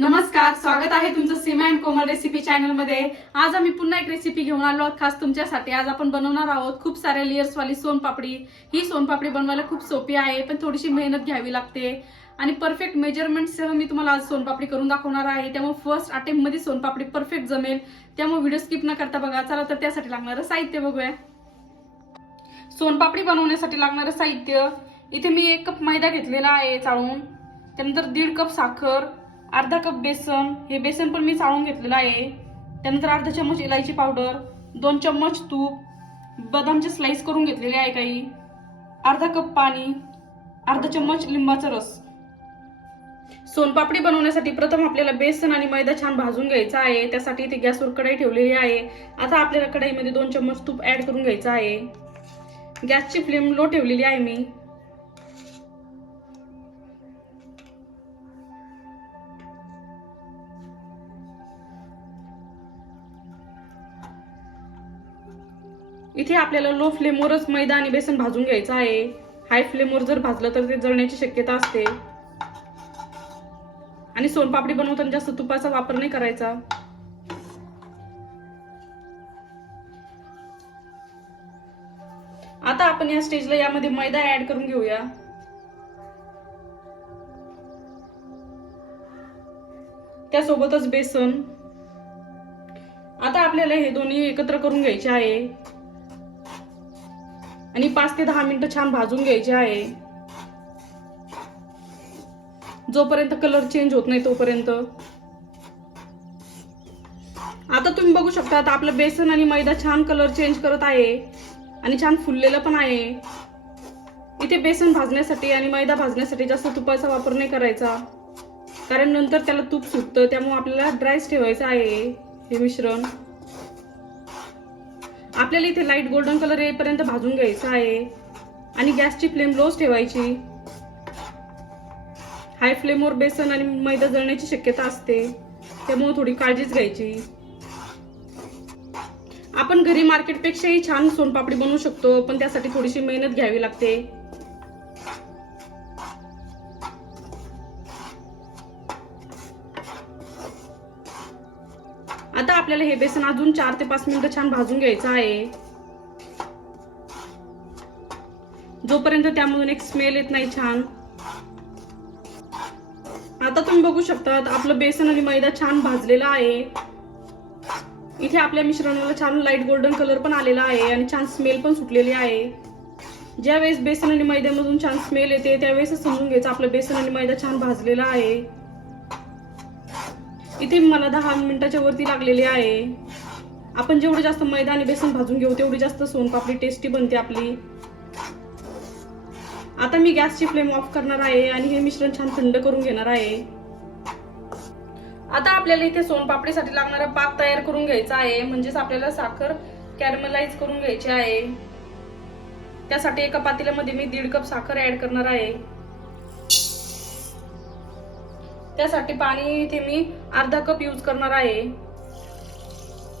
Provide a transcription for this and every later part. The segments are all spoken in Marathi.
नमस्कार स्वागत आहे तुमचं सीमा अँड कोमल रेसिपी चॅनलमध्ये. आज आम्ही पुन्हा एक रेसिपी घेऊन आलो आहोत खास तुमच्यासाठी. आज आपण बनवणार आहोत खूप साऱ्या लेयर्स वाली सोनपापडी. ही सोनपापडी बनवायला खूप सोपी आहे पण थोडीशी मेहनत घ्यावी लागते. आणि परफेक्ट मेजरमेंटसह मी तुम्हाला आज सोनपापडी करून दाखवणार आहे. त्यामुळे फर्स्ट अटेम्प्टमध्ये सोनपापडी परफेक्ट जमेल. त्यामुळे व्हिडिओ स्किप न करता बघा चला तर त्यासाठी लागणारं साहित्य बघूया. सोनपापडी बनवण्यासाठी लागणारं साहित्य. इथे मी एक कप मैदा घेतलेला आहे चाळून. त्यानंतर दीड कप साखर. अर्धा कप बेसन हे बेसन पण मी चाळून घेतलेलं आहे. त्यानंतर अर्धा चम्मच इलायची पावडर दोन चम्मच तूप बदामचे स्लाइस करून घेतलेले आहे काही. अर्धा कप पाणी अर्धा चम्मच लिंबाचा रस. सोनपापडी बनवण्यासाठी प्रथम आपल्याला बेसन आणि मैदा छान भाजून घ्यायचा आहे. त्यासाठी इथे गॅसवर कढई ठेवलेली आहे. आता आपल्याला कढईमध्ये दोन चम्मच तूप ॲड करून घ्यायचं आहे. गॅसची फ्लेम लो ठेवलेली आहे मी. इथे आपल्याला लो फ्लेमवरच मैदा आणि बेसन भाजून घ्यायचं आहे. हाय फ्लेमवर जर भाजलं तर ते जळण्याची शक्यता असते. आणि सोनपापडी बनवताना जास्त तुपाचा वापर नाही करायचा. आता आपण या स्टेजला यामध्ये मैदा ऍड करून घेऊया. त्यासोबतच बेसन. आता आपल्याला हे दोन्ही एकत्र करून घ्यायचे आहे. आणि पाच ते दहा मिनिटं छान भाजून घ्यायचे आहे. जोपर्यंत कलर चेंज होत नाही तोपर्यंत. आता तुम्ही बघू शकता आता आपलं बेसन आणि मैदा छान कलर चेंज करत आहे आणि छान फुललेलं पण आहे. इथे बेसन भाजण्यासाठी आणि मैदा भाजण्यासाठी जास्त तुपाचा वापर नाही करायचा. कारण नंतर त्याला तूप सुटतं त्यामुळे आपल्याला ड्रायच ठेवायचं आहे हे मिश्रण. आपल्याला इथे लाइट गोल्डन कलर येईपर्यंत भाजून घ्यायचा आहे. आणि गॅसची फ्लेम लोच ठेवायची. हाय फ्लेमवर बेसन आणि मैदा जळण्याची शक्यता असते. त्यामुळे थोडी काळजीच घ्यायची. आपण घरी मार्केटपेक्षाही छान सोनपापडी बनवू शकतो पण त्यासाठी थोडीशी मेहनत घ्यावी लागते. आता आपल्याला हे बेसन अजून चार ते पाच मिनिटं छान भाजून घ्यायचं आहे. जोपर्यंत त्यामधून एक स्मेल येत नाही छान. आता तुम्ही बघू शकता आपलं बेसन आणि मैदा छान भाजलेला आहे. इथे आपल्या मिश्रणाला छान लाइट गोल्डन कलर पण आलेला आहे आणि छान स्मेल पण सुटलेली आहे. ज्या वेळेस बेसन आणि मैद्यामधून छान स्मेल येते त्यावेळेस समजून घ्यायचं आपलं बेसन आणि मैदा छान भाजलेला आहे. इथे मला दहा मिनिटाच्या वरती लागलेली आहे. आपण जेवढं जास्त मैदा आणि बेसन भाजून घेऊ तेवढी जास्त सोनपापडी टेस्टी बनते आपली. आता मी गॅसची फ्लेम ऑफ करणार आहे आणि हे मिश्रण छान थंड करून घेणार आहे. आता आपल्याला इथे सोनपापडीसाठी लागणारा पाक तयार करून घ्यायचा आहे म्हणजेच आपल्याला साखर कॅरमलाइज करून घ्यायची आहे. त्यासाठी एका पातेल्यामध्ये मी दीड कप साखर ऍड करणार आहे. त्यासाठी पाणी इथे मी अर्धा कप यूज करणार आहे.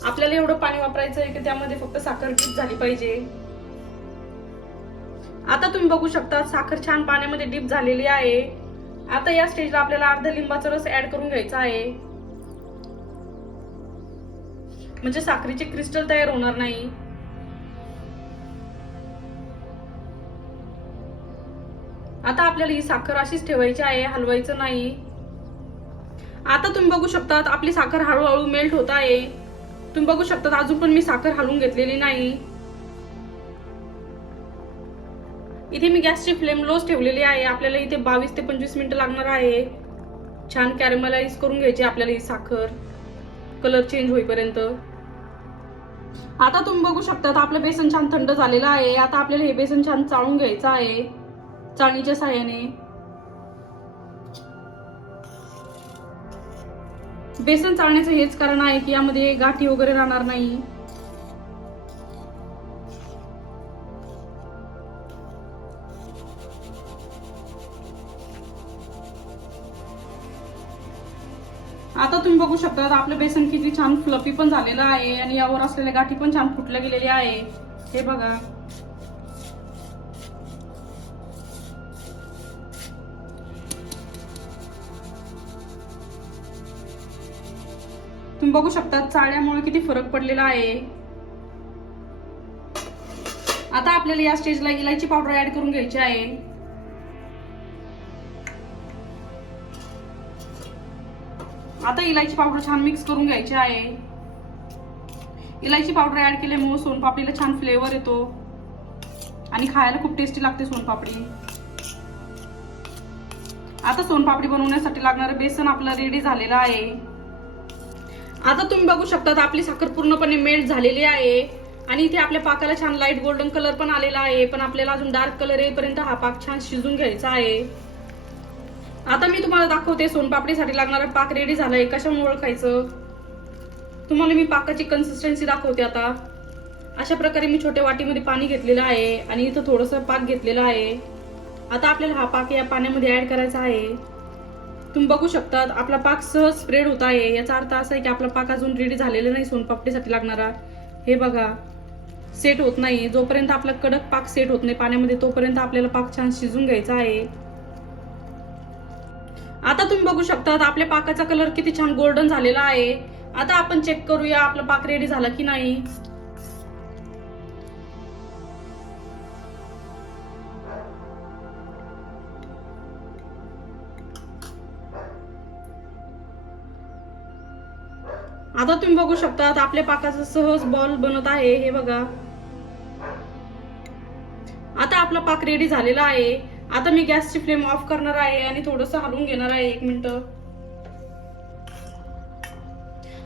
आपल्याला एवढं पाणी वापरायचं आहे की त्यामध्ये फक्त साखर डीप झाली पाहिजे. आता तुम्ही बघू शकता साखर छान पाण्यामध्ये डीप झालेली आहे. आता या स्टेजला आपल्याला अर्धा लिंबाचा रस ऍड करून घ्यायचा आहे. म्हणजे साखरेचे क्रिस्टल तयार होणार नाही. आता आपल्याला ही साखर अशीच ठेवायची आहे हलवायचं नाही. आता तुम्ही बघू शकतात आपली साखर हळूहळू मेल्ट होत आहे. तुम्ही बघू शकतात अजून पण मी साखर हलवून घेतलेली नाही. इथे मी गॅसची फ्लेम लोच ठेवलेली आहे. आपल्याला इथे बावीस ते पंचवीस मिनिटं लागणार आहे. छान कॅरेमलाइज करून घ्यायची आपल्याला ही साखर. कलर चेंज होईपर्यंत. आता तुम्ही बघू शकता आपलं बेसन छान थंड झालेलं आहे. आता आपल्याला हे बेसन छान चाळून घ्यायचं आहे. चाळणीच्या साह्याने. बेसन चाळण्याचं हेच कारण आहे की यामध्ये गाठी वगैरे राहणार नाही. आता तुम्ही बघू शकता आपलं बेसन किती छान फ्लफी पण झालेलं आहे आणि यावर असलेल्या गाठी पण छान फुटल्या गेलेल्या आहे. हे बघा. तुम्ही बघू शकता चाळ्यामुळे किती फरक पडलेला आहे. आता आपल्याला या स्टेजला इलायची पावडर ऍड करून घ्यायची आहे. आता इलायची पावडर छान मिक्स करून घ्यायची आहे. इलायची पावडर ऍड केल्यामुळे सोनपापडीला छान फ्लेवर येतो. आणि खायला खूप टेस्टी लागते सोनपापडी. आता सोनपापडी बनवण्यासाठी लागणारं बेसन आपलं रेडी झालेलं आहे. आता तुम्ही बघू शकता आपली साखर पूर्णपणे मेल्ट झालेली आहे. आणि इथे आपल्या पाकाला छान लाइट गोल्डन कलर पण आलेला आहे. पण आपल्याला अजून डार्क कलर येईपर्यंत हा पाक छान शिजून घ्यायचा आहे. आता मी तुम्हाला दाखवते सोनपापडीसाठी लागणारा पाक रेडी झालाय. कशामुळे ओळखायचं? तुम्हाला मी पाकाची कन्सिस्टन्सी दाखवते आता. अशा प्रकारे मी छोट्या वाटीमध्ये पाणी घेतलेलं आहे आणि इथं थोडंसं पाक घेतलेलं आहे. आता आपल्याला हा पाक या पाण्यामध्ये ॲड करायचा आहे. तुम्ही बघू शकता आपला पाक सहज स्प्रेड होत आहे. याचा अर्थ असा आहे की आपला पाक अजून रेडी झालेला नाही सोनपापडीसाठी लागणारा. हे बघा सेट होत नाही. जोपर्यंत आपला कडक पाक सेट होत नाही पाण्यामध्ये तोपर्यंत आपल्याला पाक छान शिजून घ्यायचा आहे. आता तुम्ही बघू शकता आपल्या पाकाचा कलर किती छान गोल्डन झालेला आहे. आता आपण चेक करूया आपला पाक रेडी झाला की नाही. आता तुम्ही बघू शकता आपल्या पाकाचा सहज बॉल बनत आहे हे बघा. आता आपला पाक रेडी झालेला आहे. आता मी गॅसची फ्लेम ऑफ करणार आहे आणि थोडस हलवून घेणार आहे एक मिनिट.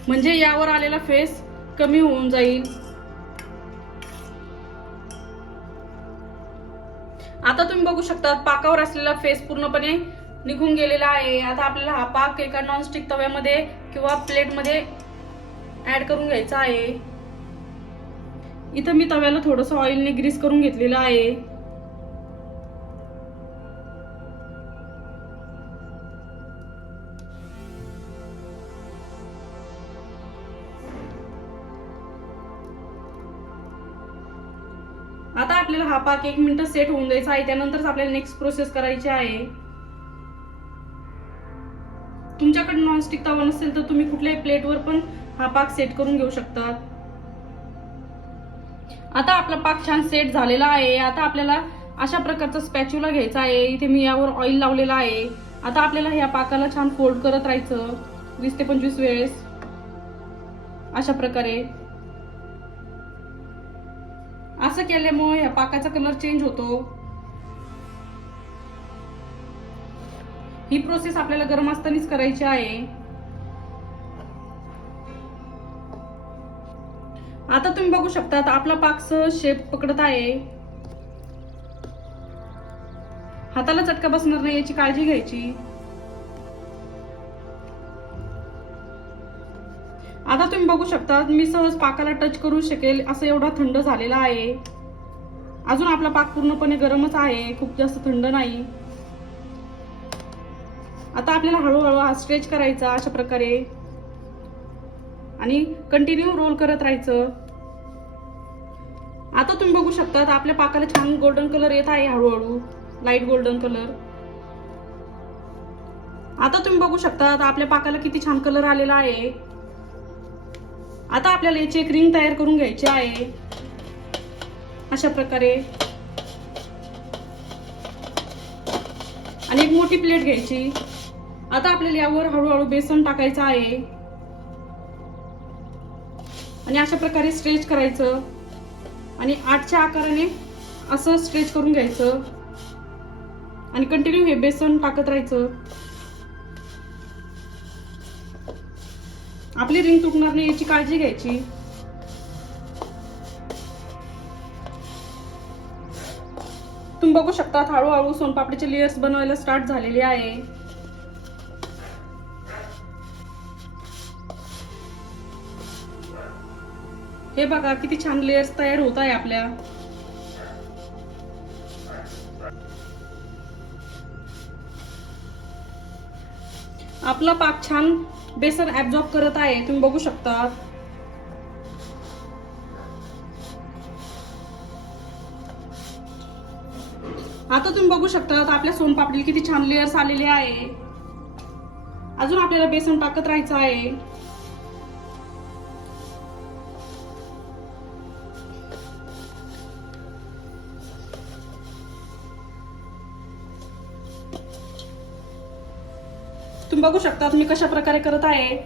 म्हणजे यावर आलेला फेस कमी होऊन जाईल. आता तुम्ही बघू शकता पाकावर असलेला फेस पूर्णपणे निघून गेलेला आहे. आता आपल्याला हा पाक एका नॉनस्टिक तव्यामध्ये किंवा प्लेटमध्ये ऍड करून घ्यायचा आहे. इथं मी तव्याला थोडस ऑइलने ग्रीस करून घेतलेलं आहे. आता आपल्याला हा पाक एक मिनिट सेट होऊन द्यायचा आहे. त्यानंतरच आपल्याला नेक्स्ट प्रोसेस करायची आहे. तुमच्याकडे नॉनस्टिक तवा नसेल तर तुम्ही कुठल्याही प्लेटवर पण हा पाक सेट करून घेऊ शकतात. आता आपला पाक छान सेट झालेला आहे. आता आपल्याला अशा प्रकारचा स्पॅच्युला घ्यायचा आहे. इथे मी यावर ऑइल लावलेला आहे. आता आपल्याला ह्या पाकाला छान फोल्ड करत राहायचं. वीस ते पंचवीस वेळेस. अशा प्रकारे. असं केल्यामुळे ह्या पाकाचा कलर चेंज होतो. ही प्रोसेस आपल्याला गरम असतानाच करायची आहे. आता तुम्ही बघू शकता आपला पाक शेप पकडत आहे. हाताला चटका बसणार नाही याची काळजी घ्यायची. आता तुम्ही बघू शकता मी सहज पाकाला टच करू शकेल असं एवढा थंड झालेला आहे. अजून आपला पाक पूर्णपणे गरमच आहे खूप जास्त थंड नाही. आता आपल्याला हळूहळू हा स्ट्रेच करायचा अशा प्रकारे. आणि कंटिन्यू रोल करत राहायचं. आता तुम्ही बघू शकता आपल्या पाकाला छान गोल्डन कलर येत आहे हळूहळू. लाइट गोल्डन कलर आता तुम्ही बघू शकता आपल्या पाकाला किती छान कलर आलेला आहे. आता आपल्याला याची एक रिंग तयार करून घ्यायची आहे. अशा प्रकारे. आणि एक मोठी प्लेट घ्यायची. आता आपल्याला यावर हळूहळू बेसन टाकायचं आहे. आणि अशा प्रकारे स्ट्रेच करायचं. आणि आठच्या आकाराने असं स्ट्रेच करून घ्यायचं. आणि कंटिन्यू हे बेसन टाकत राहायचं. आपली रिंग तुटणार नाही याची काळजी घ्यायची. तुम्ही बघू शकता हळूहळू सोनपापडीचे लेयर्स बनवायला स्टार्ट झालेले आहे. हे बघा किती छान लेअर्स तयार होत आहे आपल्या. आपला पाक छान बेसन ऍब्झॉर्ब करत आहे तुम्ही बघू शकता. आता तुम्ही बघू शकता आपल्या सोनपापडीला किती छान लेअर्स आलेले आहे. अजून आपल्याला बेसन टाकत राहायचं आहे. तुम्ही बघू शकता मी कशा प्रकारे करत आहे.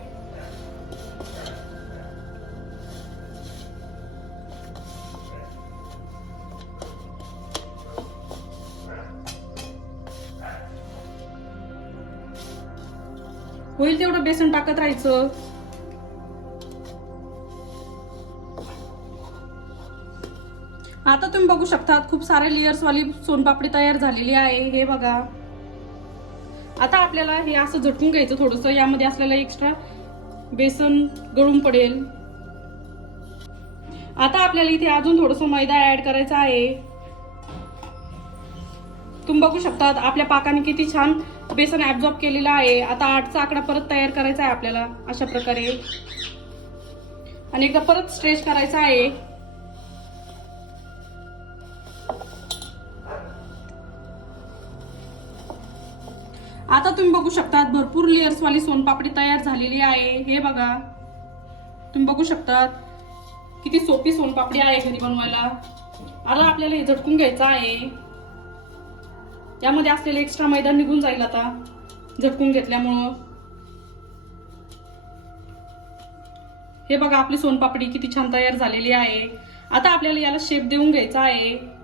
होईल तेवढं बेसन टाकत राहायचं. आता तुम्ही बघू शकता खूप सारे लेयर्स वाली सोनपापडी तयार झालेली आहे. हे बघा. आता आपल्याला हे असं झटकून घ्यायचं थोडस. यामध्ये असलेलं एक्स्ट्रा बेसन गळून पडेल. आता आपल्याला इथे अजून थोडस मैदा ऍड करायचा आहे. तुम्ही बघू शकतात आपल्या पाकाने किती छान बेसन ऍब्झॉर्ब केलेलं आहे. आता आठचा आकडा परत तयार करायचा आहे आपल्याला अशा प्रकारे. आणि एकदा परत स्ट्रेच करायचा आहे. आता तुम्ही बघू शकता भरपूर लेयर्स वाली सोनपापडी तयार झालेली आहे. हे बघा. तुम्ही बघू शकतात. किती सोपी सोनपापडी आहे घरी बनवायला. आता आपल्याला हे झटकून घ्यायचं आहे. यामध्ये असलेले एक्स्ट्रा मैदान निघून जाईल आता झटकून घेतल्यामुळं. हे बघा आपली सोनपापडी किती छान तयार झालेली आहे. आता आपल्याला याला शेप देऊन घ्यायचा आहे.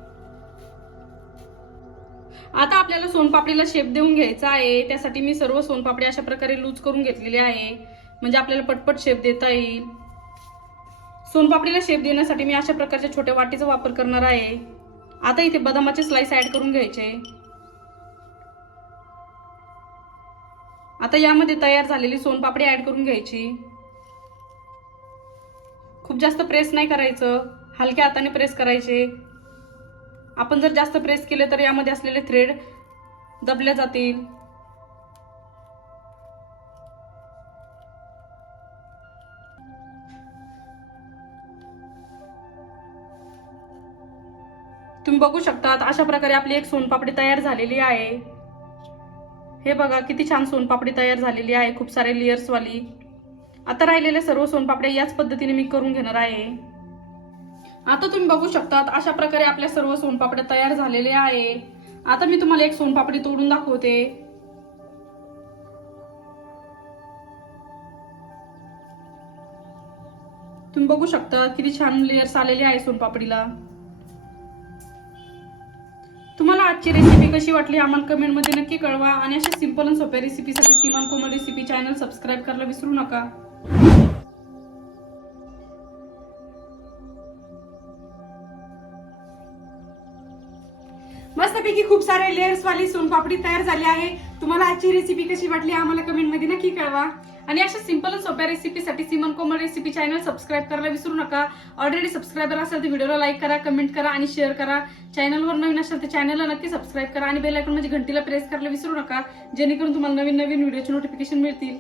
आता आपल्याला सोनपापडीला शेप देऊन घ्यायचा आहे. त्यासाठी मी सर्व सोनपापडी अशा प्रकारे लूज करून घेतलेली आहे. म्हणजे आपल्याला पटपट शेप देता येईल. सोनपापडीला शेप देण्यासाठी मी अशा प्रकारच्या छोट्या वाटीचा वापर करणार आहे. आता इथे बदामाचे स्लाइस ऍड करून घ्यायचे. आता यामध्ये तयार झालेली सोनपापडी ऍड करून घ्यायची. खूप जास्त प्रेस नाही करायचं. हलक्या हाताने प्रेस करायचे. आपण जर जास्त प्रेस केले तर यामध्ये असलेले थ्रेड दबले जातील. तुम्ही बघू शकता अशा प्रकारे आपली एक सोनपापडी तयार झालेली आहे. हे बघा किती छान सोनपापडी तयार झालेली आहे खूप सारे लेयर्सवाली आता राहिलेल्या सर्व सोनपापड्या याच पद्धतीने मी करून घेणार आहे. आता तुम्ही बघू शकतात अशा प्रकारे आपल्या सर्व सोनपापड्या तयार झालेल्या आहे. आता मी तुम्हाला एक सोनपापडी तोडून दाखवते. तुम्ही बघू शकता किती छान लेयर्स आलेले आहे सोनपापडीला. तुम्हाला आजची रेसिपी कशी वाटली आम्हाला कमेंटमध्ये नक्की कळवा आणि अशा सिंपल आणि सोप्या रेसिपीसाठी सीमान कोमल रेसिपी चॅनल सबस्क्राईब करायला विसरू नका. मस्तपैकी खूप सारे लेअर्स वाली सोनपापडी तयार झाली आहे. तुम्हाला आजची रेसिपी कशी वाटली आम्हाला कमेंटमध्ये नक्की कळवा. आणि अशा सिंपल सोप्या रेसिपीसाठी Siman Komal recipe channel subscribe करायला विसरू नका. ऑलरेडी सबस्क्रायबर असेल तर व्हिडिओला लाईक करा कमेंट करा आणि शेअर करा. चॅनलवर नवीन असेल तर चॅनलला नक्की सबस्क्राईब करा आणि बेल आयकॉन म्हणजे घंटीला प्रेस करायला विसरू नका. जेणेकरून तुम्हाला नवीन नवीन व्हिडिओचे नोटिफिकेशन मिळतील.